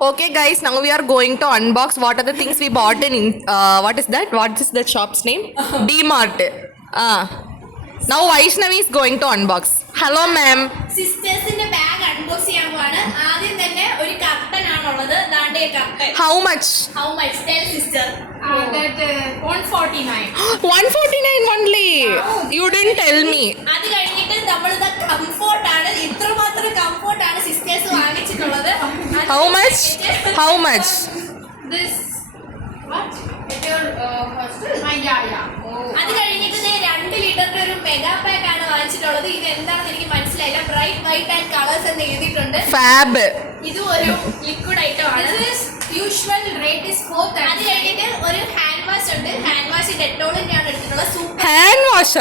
Okay, guys, now we are going to unbox what are the things we bought in what is that? What is the shop's name? D-Mart. Now Vaishnavi is going to unbox. Hello, ma'am. സിസ്റ്റേഴ്സിന്റെ bag unbox ചെയ്യാൻ പോവാണ്. ആദ്യം തന്നെ ഒരു curtain ആണുള്ളത്. ദാണ്ടെ curtain. How much? How much? Tell sister. That 149. 149 only. You didn't tell me. അത് കഴിഞ്ഞിട്ട് നമ്മളിത് കംഫോർട്ട് ആണ്. ഇത്രമാത്രം കംഫോർട്ട് ആണ് sisters വാങ്ങിച്ചിട്ടുള്ളത്. How much? How much? This what? Your hostel? Yeah. അത് കഴിഞ്ഞിട്ട് 2 ലിറ്ററിന്റെ ഒരു മെഗാ പാക്ക് ആണ് വാങ്ങിച്ചിട്ടുള്ളത്. ഇത് എന്താണെന്ന് എനിക്ക് മനസ്സിലായില്ല. ബ്രൈറ്റ് വൈറ്റ് ആൻഡ് കളേഴ്സ് എന്ന് എഴുതിയിട്ടുണ്ട്. Fab. ഇത് ഒരു ലിക്വിഡ് ഐറ്റം ആണ്. Usual rate is 4. അത് കഴിഞ്ഞിട്ട് ഒരു ഹാൻഡ് വാഷ് ഉണ്ട്. ഹാൻഡ് വാഷ് ഡെറ്റോളിന്റെ ആണ് എടുത്തിട്ടുള്ളത്. Super Hand wash.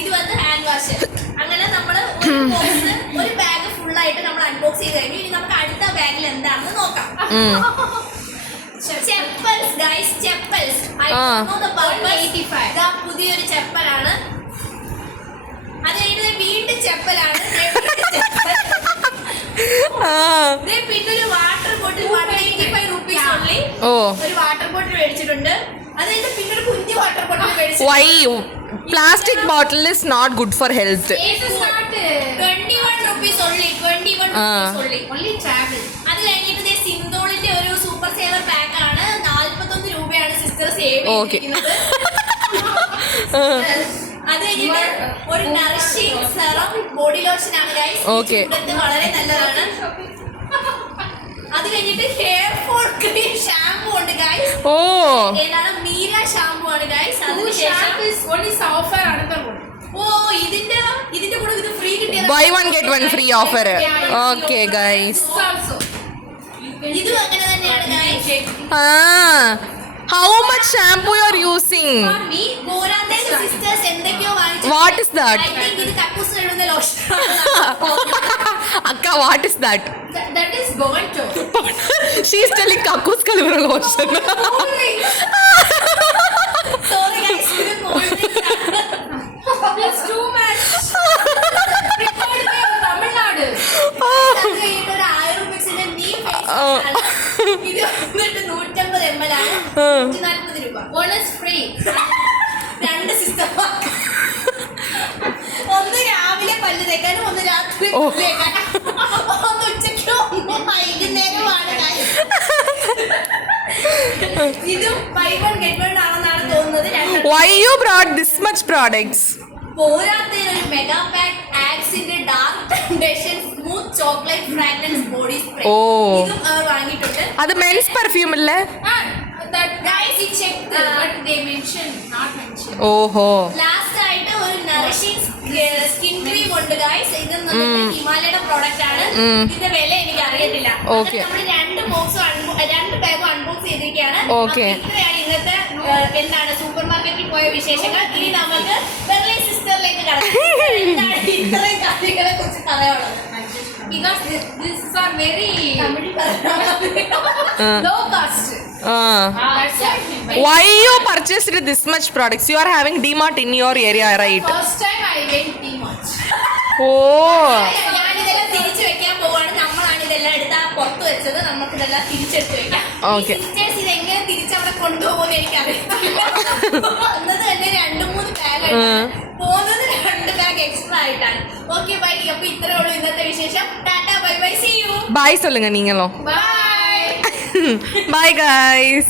ഇത് വന്ന് ഹാൻഡ് വാഷ്. അങ്ങനെ നമ്മൾ ഒരു ബാഗ് ഫുൾ ആയിട്ട് നമ്മൾ അൺബോക്സ് ചെയ്ത് കഴിഞ്ഞു. ഇനി നമുക്ക് അടുത്ത ബാഗിൽ എന്താണെന്ന് നോക്കാം. ചെപ്പൽസ് ഗൈസ്, ചെപ്പൽസ്. പുതിയൊരു ചെപ്പലാണ്. അത് കഴിഞ്ഞ് വീണ്ടും ചെപ്പലാണ്. പിന്നെ ഒരു വാട്ടർ ബോട്ടിൽ 185 rupees only. ഒരു വാട്ടർ ബോട്ടിൽ മേടിച്ചിട്ടുണ്ട്. അത് കഴിഞ്ഞ് പിന്നെ ഒരു കുഞ്ഞു വാട്ടർ ബോട്ടിൽ മേടിച്ചു. Why? Plastic bottle is not good for health. 21 rupees only. 21 rupees only. Only travel. അത് കഴിഞ്ഞിട്ട് സിന്തോളിന്റെ ഒരു സൂപ്പർ സേവർ പാക്ക് ആണ്. 41 രൂപയാണ് സിസ്റ്റർ സേവ് ചെയ്തിരിക്കുന്നത്. അത് കഴിഞ്ഞിട്ട് ഒരു നറിഷിംഗ് സെറം ബോഡി ലോഷൻ ആണ് ഗൈസ്. ഇത് വളരെ നല്ലതാണ്. അത് കഴിഞ്ഞിട്ട് ഹെയർ ഫോൾ ക്രീം ഷാമ്പു ഉണ്ട് ഗൈസ്. ഏതാണ്? മീര ഷാമ്പു ആണ് ഗൈസ്. ഇതിന്റെ കൂടെ ഇത് ഫ്രീ കിട്ടിയത്. Buy one get one free offer. Okay, guys. ഇതും അങ്ങനെ തന്നെയാണ് guys. How much shampoo you are using? Sisters എന്തൊക്കെയോ വാങ്ങിച്ചു. What is that? I think ഇത് കക്കൂസ് കഴുകുന്ന lotion. Akka, what is that? That is Bonto. She is telling kakus kalivra lotion. Sorry guys, ഇത് It's too much. Tamil Nadu. ഇത് ഒരു 1000 രൂപയുടെ Neem face. ഇത് വന്നിട്ട് 150 ml ആണ്. 140 രൂപ. One is free. 2 സിസ്റ്റർ. ഒന്ന് രാവിലെ പല്ല് തേക്കാനും ഒന്ന് രാത്രി പല്ല് തേക്കാനും ഒന്ന് ഉച്ചയ്ക്കോ ഒന്ന് വൈകുന്നേരമാണ്. ഇതും buy one get one ആണെന്നാണ് തോന്നുന്നത്. Why you brought this much products? പോരാത്തതിന് ഒരു മെഗാ പാക്ക് ആക്സിന്റെ dark foundation smooth chocolate fragrance body spray. ഇതും അവർ വാങ്ങിയിട്ടുണ്ട്. അത് മെൻസ് പെർഫ്യൂം അല്ലേ? ഓഹോ. ലാസ്റ്റ് ആയിട്ട് ഒരു നറിഷിംഗ് സ്കിൻ ക്രീം ഉണ്ട് ഗൈസ്. ഇത് ഹിമാലയുടെ പ്രോഡക്റ്റ് ആണ്. ഇതിന്റെ വില എനിക്ക് അറിയത്തില്ല. നമ്മൾ 2 ബാഗും അൺബോക്സ് ചെയ്തിരിക്കുകയാണ്. ഇത്രയാണ് ഇന്നത്തെ എന്താണ് സൂപ്പർ മാർക്കറ്റിൽ പോയ വിശേഷങ്ങൾ. ഇനി നമുക്ക് വെർലി സിസ്റ്ററിലേക്ക് കടക്കാം. എന്താണ് ഇത്രയും കാര്യങ്ങളെ കുറിച്ച് പറയാനുള്ളത്? Because these are very low cost. Why you purchased this much products? You are having D-Mart in your area, right? First time I went D-Mart. ഞാനിതെല്ലാം തിരിച്ചു വെക്കാൻ പോവാണ്. നമ്മളാണ് ഇതെല്ലാം എടുത്ത് പുറത്ത് വെച്ചത്. നമുക്ക് ഇതെല്ലാം തിരിച്ചെടുത്ത് വെക്കാം. സിസ്റ്റേഴ്സ് ഇതെങ്ങനെ തിരിച്ചവിടെ കൊണ്ടുപോകുമെന്ന് എനിക്കറിയത്തില്ല. വന്നത് തന്നെ 2-3 ബാഗാണ്. പോകുന്നത് 2 ബാഗ് എക്സ്ട്രാ ആയിട്ടാണ്. Okay bye. അപ്പൊ ഇത്രേ ഉള്ളൂ ഇന്നത്തെ വിശേഷം. Tata bye bye. See you. Bye சொல்லுங்க நீங்களும். ബൈ. Bye guys.